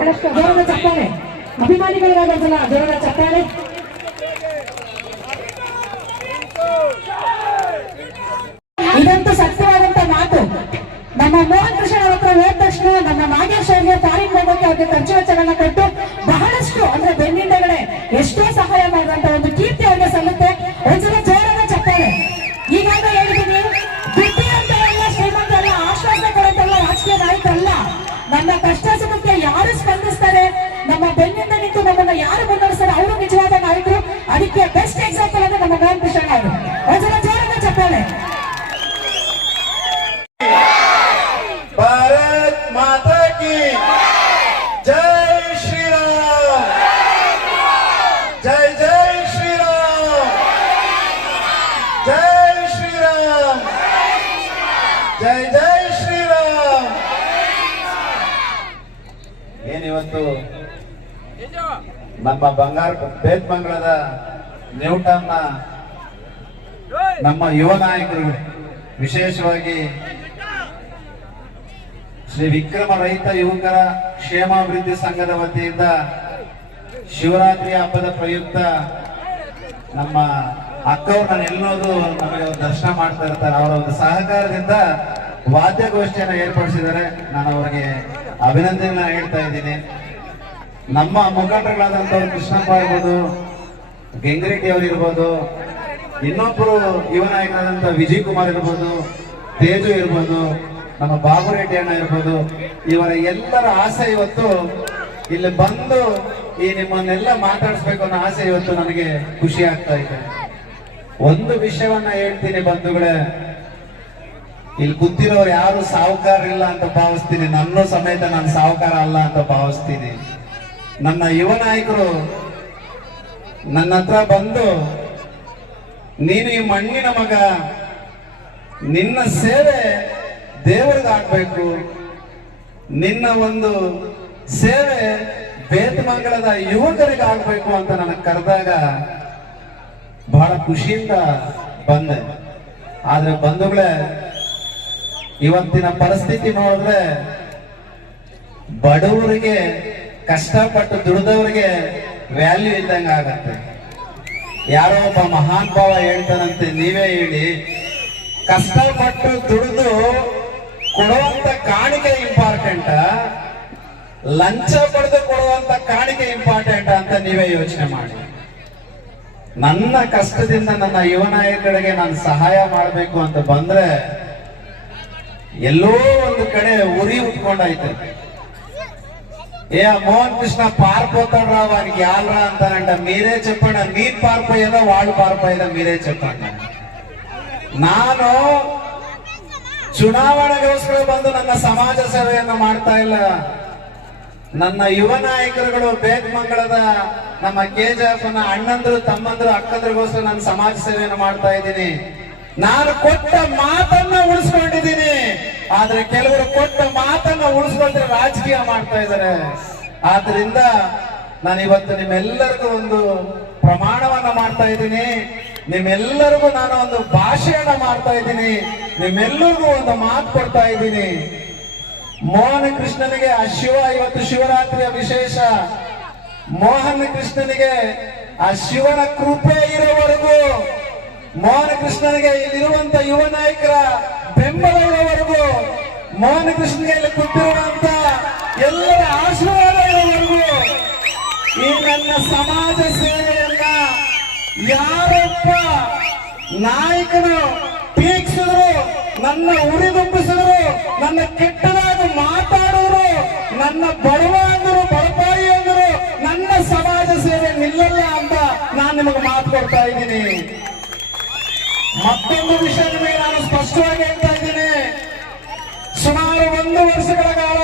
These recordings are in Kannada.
ಬಹಳಷ್ಟು ಜೋರದ ಚಪ್ಪಾಳೆ. ಅಭಿಮಾನಿಗಳಿಗಾಗಿ ಸಲ ಜೋರದ ಚಪ್ಪಾಳೆ. ಇದಂತೂ ಸತ್ಯವಾದಂತ ಮಾತು. ನಮ್ಮ ಮೋಹನ್ ಕೃಷ್ಣ ಹತ್ರ ಹೋದ ತಕ್ಷಣ ನಮ್ಮ ನಾಗೇಶ್ ಅವರಿಗೆ ಫಾರಿನ್ ಹೋಗೋಕೆ ಅವ್ರಿಗೆ ಖರ್ಚು ವೆಚ್ಚಗಳನ್ನ ಕೊಟ್ಟು ಬಹಳಷ್ಟು ಅಂದ್ರೆ ಬೆನ್ನಿಂದಗಡೆ ಎಷ್ಟೋ ಸಹಾಯ ಮಾಡುವಂತ ಒಂದು ಕೀರ್ತಿ ಅವ್ರಿಗೆ ಸಲ್ಲುತ್ತೆ. ಒಂದ್ಸಲ ಜೋರಾದ ಚಪ್ಪಾಳೆ. ಈಗಾಗಲೇ ಹೇಳಿದ್ದೀನಿ, ದುಡ್ಡಿ ಅಂತ ಎಲ್ಲ ಶ್ರೀಮಂತ ಎಲ್ಲ ಆಶ್ವಾಸನೆ ಕೊಡೋದಲ್ಲ ರಾಜಕೀಯ ನಾಯಕರಲ್ಲ ನಮ್ಮ ಕಷ್ಟ ನಿಂತು ನಮ್ಮನ್ನ ಯಾರು ಮುನ್ನಡೆಸ್ತಾರೆ ಅವರು ನಿಜವಾದ ನಾಯಕರು. ಅದಕ್ಕೆ ಬೆಸ್ಟ್ ಎಕ್ಸಾಂಪಲ್ ಅಂದ್ರೆ ನಮ್ಮ ಮೋಹನ್ ಕೃಷ್ಣ ಅವರು. ಒಂದ್ಸಲ ಚಪ್ಪಾಳೆ. ಭಾರತ್ ಜೈ ಶ್ರೀರಾಮ್. ಜೈ ಜೈ ಶ್ರೀರಾಮ್. ಜೈ ಶ್ರೀರಾಮ್. ಜೈ ಜೈ ಶ್ರೀರಾಮ್. ನಮ್ಮ ಬಂಗಾರ ಬೇತ್ಮಂಗಳದ ನ್ಯೂಟನ್ನ ನಮ್ಮ ಯುವ ನಾಯಕರು ವಿಶೇಷವಾಗಿ ಶ್ರೀ ವಿಕ್ರಮ ರೈತ ಯುವಕರ ಕ್ಷೇಮಾಭಿವೃದ್ಧಿ ಸಂಘದ ವತಿಯಿಂದ ಶಿವರಾತ್ರಿ ಹಬ್ಬದ ಪ್ರಯುಕ್ತ ನಮ್ಮ ಅಕ್ಕವ್ರನ್ನ ನಮಗೆ ದರ್ಶನ ಮಾಡ್ತಾ ಇರ್ತಾರೆ. ಅವರ ಒಂದು ಸಹಕಾರದಿಂದ ವಾದ್ಯಗೋಷ್ಠಿಯನ್ನು ಏರ್ಪಡಿಸಿದ್ದಾರೆ. ನಾನು ಅವರಿಗೆ ಅಭಿನಂದನೆ ಹೇಳ್ತಾ ಇದ್ದೀನಿ. ನಮ್ಮ ಮುಖಂಡರುಗಳಾದಂಥವ್ರು ಕೃಷ್ಣಪ್ಪ ಇರ್ಬೋದು, ಗೆಂಗರೆಡ್ಡಿ ಅವರು ಇರ್ಬೋದು ಇನ್ನೊಬ್ಬರು ಯುವ ನಾಯಕರಾದಂಥ ವಿಜಯ್ ಕುಮಾರ್ ಇರ್ಬೋದು, ತೇಜು ಇರ್ಬೋದು, ನಮ್ಮ ಬಾಬು ರೆಡ್ಡಿ ಅಣ್ಣ ಇರ್ಬೋದು, ಇವರ ಎಲ್ಲರ ಆಸೆ ಇವತ್ತು ಇಲ್ಲಿ ಬಂದು ಈ ನಿಮ್ಮನ್ನೆಲ್ಲ ಮಾತಾಡಿಸ್ಬೇಕು ಅನ್ನೋ ಆಸೆ ಇವತ್ತು ನನಗೆ ಖುಷಿ ಆಗ್ತಾ ಇದೆ. ಒಂದು ವಿಷಯವನ್ನ ಹೇಳ್ತೀನಿ ಬಂಧುಗಳೇ, ಇಲ್ಲಿ ಕೂತಿರೋರು ಯಾರು ಸಾಹುಕಾರ ಇಲ್ಲ ಅಂತ ಭಾವಿಸ್ತೀನಿ, ನನ್ನ ಸಮೇತ ನಾನು ಸಾಹುಕಾರ ಅಲ್ಲ ಅಂತ ಭಾವಿಸ್ತೀನಿ. ನನ್ನ ಯುವ ನಾಯಕರು, ನನ್ನ ಹತ್ರ ಬಂದು, ನೀನು ಈ ಮಣ್ಣಿನ ಮಗ, ನಿನ್ನ ಸೇವೆ ದೇವರಿಗೆ ಆಗ್ಬೇಕು. ನಿನ್ನ ಒಂದು ಸೇವೆ ಬೇತಮಂಗಲದ ಯುವಕರಿಗೆ ಆಗ್ಬೇಕು ಅಂತ ನನಗೆ ಕರೆದಾಗ ಬಹಳ ಖುಷಿಯಿಂದ ಬಂದೆ. ಆದ್ರೆ ಬಂಧುಗಳೇ, ಇವತ್ತಿನ ಪರಿಸ್ಥಿತಿ ನೋಡಿದ್ರೆ ಬಡವರಿಗೆ ಕಷ್ಟಪಟ್ಟು ದುಡಿದವ್ರಿಗೆ ವ್ಯಾಲ್ಯೂ ಇದ್ದಂಗ ಆಗತ್ತೆ. ಯಾರೋ ಒಬ್ಬ ಮಹಾನ್ ಭಾವ ಹೇಳ್ತಾನಂತೆ, ನೀವೇ ಹೇಳಿ. ಕಷ್ಟಪಟ್ಟು ದುಡಿದು ಕೊಡುವಂತ ಕಾಣಿಕೆ ಇಂಪಾರ್ಟೆಂಟ್ ಲಂಚ ಪಡೆದು ಕೊಡುವಂತ ಕಾಣಿಕೆ ಇಂಪಾರ್ಟೆಂಟ್ ಅಂತ ನೀವೇ ಯೋಚನೆ ಮಾಡಿ. ನನ್ನ ಕಷ್ಟದಿಂದ ನನ್ನ ಯುವ ನಾಯಕರಿಗೆ ನಾನು ಸಹಾಯ ಮಾಡಬೇಕು ಅಂತ ಬಂದ್ರೆ ಎಲ್ಲೋ ಒಂದು ಕಡೆ ಉರಿ ಉಟ್ಕೊಂಡೈತೆ ఏ మోహన్ కృష్ణ పారిపోతాడు రా వారికి యాలరా అంటారంట మీరే చెప్పండి మీరు పారిపోయేదో వాళ్ళు పారిపోయేదో మీరే చెప్పండి ನಾನು ಚುನಾವಣೆಗೋಸ್ಕರ ಬಂದು ನನ್ನ ಸಮಾಜ ಸೇವೆಯನ್ನು ಮಾಡ್ತಾ ಇಲ್ಲ ನನ್ನ ಯುವ ನಾಯಕರುಗಳು ಬೇಗಮಂಗಳದ ನಮ್ಮ ಕೆಜಿಎಫ್ ನ ಅಣ್ಣಂದ್ರು ತಮ್ಮಂದ್ರು ಅಕ್ಕಂದ್ರಿಗೋಸ್ಕರ ನಾನು ಸಮಾಜ ಸೇವೆಯನ್ನು ಮಾಡ್ತಾ ಇದ್ದೀನಿ ನಾನು ಕೊಟ್ಟ ಮಾತನ್ನ ಉಳಿಸ್ಕೊಂಡಿದ್ದೀನಿ ಆದ್ರೆ ಕೆಲವರು ಕೊಟ್ಟ ಮಾತನ್ನ ಉಳಿಸ್ಕೊಂಡ್ರೆ ರಾಜಕೀಯ ಮಾಡ್ತಾ ಇದ್ದಾರೆ. ಆದ್ರಿಂದ ನಾನು ಇವತ್ತು ನಿಮ್ಮೆಲ್ಲರಿಗೂ ಒಂದು ಪ್ರಮಾಣವನ್ನ ಮಾಡ್ತಾ ಇದ್ದೀನಿ. ನಿಮ್ಮೆಲ್ಲರಿಗೂ ನಾನು ಒಂದು ಭಾಷೆಯನ್ನ ಮಾಡ್ತಾ ಇದ್ದೀನಿ. ನಿಮ್ಮೆಲ್ಲರಿಗೂ ಒಂದು ಮಾತು ಕೊಡ್ತಾ ಇದ್ದೀನಿ. ಮೋಹನ ಕೃಷ್ಣನಿಗೆ ಆ ಶಿವ, ಇವತ್ತು ಶಿವರಾತ್ರಿಯ ವಿಶೇಷ. ಮೋಹನ ಕೃಷ್ಣನಿಗೆ ಆ ಶಿವನ ಕೃಪೆ ಇರೋವರೆಗೂ ಮೋಹನ ಕೃಷ್ಣನಿಗೆ ಇಲ್ಲಿರುವಂತ ಯುವ ನಾಯಕರ ಬೆಂಬಲ ಮೋಹನ ಕೃಷ್ಣನಿಗೆ ಇಲ್ಲಿ ಕೂತಿರುವಂತ ಎಲ್ಲರ ಆಶೀರ್ವಾದ ಇರೋವರೆಗೂ ಈ ನನ್ನ ಸಮಾಜ ಸೇವೆಯನ್ನ ಯಾರೊಬ್ಬ ನಾಯಕನು ಟೀಕಿಸಿದ್ರು ನನ್ನ ಉರಿದುಂಬಿಸಿದ್ರು, ನನ್ನ ಕೆಟ್ಟದಾಗಿ ಮಾತಾಡೋರು ನನ್ನ ಬಡವ ಅಂದರು ಬಡಪಾಯಿ ಅಂದರು ನನ್ನ ಸಮಾಜ ಸೇವೆ ನಿಲ್ಲಲ್ಲ ಅಂತ ನಾನು ನಿಮಗೆ ಮಾತು ಕೊಡ್ತಾ ಇದ್ದೀನಿ. ಮತ್ತೊಂದು ವಿಷಯ ನಾನು ಸ್ಪಷ್ಟವಾಗಿ ಹೇಳ್ತಾ ಇದ್ದೀನಿ ಸುಮಾರು ಒಂದು ವರ್ಷಗಳ ಕಾಲ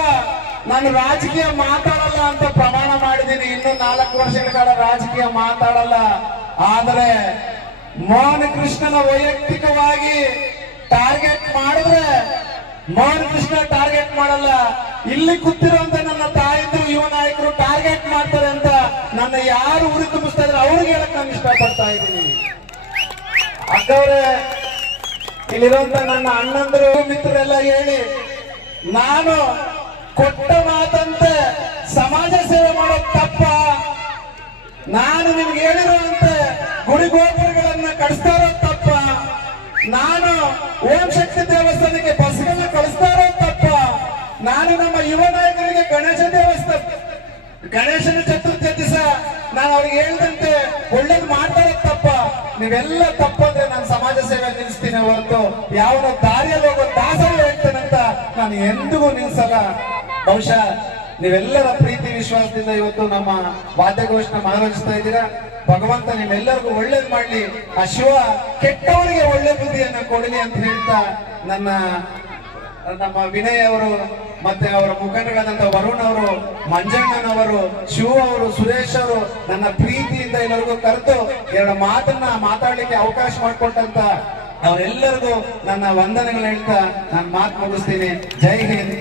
ನಾನು ರಾಜಕೀಯ ಮಾತಾಡಲ್ಲ ಅಂತ ಪ್ರಮಾಣ ಮಾಡಿದ್ದೀನಿ. ಇನ್ನು ನಾಲ್ಕು ವರ್ಷಗಳ ಕಾಲ ರಾಜಕೀಯ ಮಾತಾಡಲ್ಲ. ಆದರೆ ಮೋಹನ್ ಕೃಷ್ಣನ ವೈಯಕ್ತಿಕವಾಗಿ ಟಾರ್ಗೆಟ್ ಮಾಡಿದ್ರೆ ಮೋಹನ್ ಕೃಷ್ಣ ಟಾರ್ಗೆಟ್ ಮಾಡಲ್ಲ. ಇಲ್ಲಿ ಕೂತಿರುವಂತ ನನ್ನ ತಾಯಿದ್ರು, ಯುವ ನಾಯಕರು ಟಾರ್ಗೆಟ್ ಮಾಡ್ತಾರೆ ಅಂತ ನನ್ನ ಯಾರು ಉರಿ ತುಂಬಿಸ್ತಾ ಇದ್ರೆ ಅವ್ರಿಗೆ ಹೇಳಕ್ ನಾನು ಇಷ್ಟಪಡ್ತಾ ಇದ್ದೀನಿ. ಅಕ್ಕವ್ರೆ, ಇಲ್ಲಿರುವಂತ ನನ್ನ ಅಣ್ಣಂದರು, ಮಿತ್ರರೆಲ್ಲ ಹೇಳಿ, ನಾನು ಕೊಟ್ಟ ಮಾತಂತೆ ಸಮಾಜ ಸೇವೆ ಮಾಡೋದು ತಪ್ಪ. ನಾನು ನಿಮ್ಗೆ ಹೇಳಿರುವಂತೆ ಗುಡಿ ಗೋಪುರಗಳನ್ನ ಕಳಿಸ್ತಾ ಇರೋದು ತಪ್ಪ. ನಾನು ಓಂ ಶಕ್ತಿ ದೇವಸ್ಥಾನಕ್ಕೆ ಬಸ್ಗಳನ್ನ ಕಳಿಸ್ತಾ ಇರೋದು ತಪ್ಪ. ನಾನು ನಮ್ಮ ಯುವ ನಾಯಕರಿಗೆ ಗಣೇಶ ದೇವಸ್ಥಾನ, ಗಣೇಶನ ಚತುರ್ಥಿ ದಿವಸ ನಾನು ಅವ್ರಿಗೆ ಹೇಳ್ದಂತೆ ಒಳ್ಳೇದು ಮಾಡ್ತಾ ತಪ್ಪ. ನೀವೆಲ್ಲ ತಪ್ಪಂದ್ರೆ ನಾನು ಸಮಾಜ ಸೇವೆ ನಿಲ್ಲಿಸ್ತೀನಿ ಹೊರತು ಯಾವ ದಾರಿಯಲ್ಲಿ ಹೋಗೋ ದಾಸರು ಅಂತ ನಾನು ಎಂದಿಗೂ ನಿಲ್ಸಲ್ಲ. ಬಹುಶಃ ನೀವೆಲ್ಲರ ಪ್ರೀತಿ, ವಿಶ್ವಾಸದಿಂದ ಇವತ್ತು ನಮ್ಮ ವಾದ್ಯಘೋಷಣ ಮನರಂಜಿಸ್ತಾ ಇದ್ದೀರಾ? ಭಗವಂತ ನಿಮ್ಮೆಲ್ಲರಿಗೂ ಒಳ್ಳೇದು ಮಾಡಲಿ. ಆ ಶಿವ ಕೆಟ್ಟವರಿಗೆ ಒಳ್ಳೆ ಬುದ್ಧಿಯನ್ನು ಕೊಡಲಿ ಅಂತ ಹೇಳ್ತಾ ನನ್ನ, ನಮ್ಮ ವಿನಯ್ ಅವರು ಮತ್ತೆ ಅವರ ಮುಖಂಡಗಳಾದಂತ ವರುಣ್ ಅವರು ಮಂಜಣ್ಣನವರು ಶಿವ ಅವರು, ಸುರೇಶ್ ಅವರು ನನ್ನ ಪ್ರೀತಿಯಿಂದ ಎಲ್ಲರಿಗೂ ಕರೆದು ಎರಡು ಮಾತನ್ನ ಮಾತಾಡ್ಲಿಕ್ಕೆ ಅವಕಾಶ ಮಾಡಿಕೊಟ್ಟಂತ ಅವರೆಲ್ಲರಿಗೂ ನನ್ನ ವಂದನೆಗಳು ಹೇಳ್ತಾ ನಾನು ಮಾತು ಮುಗಿಸ್ತೀನಿ. ಜೈ ಹಿಂದ್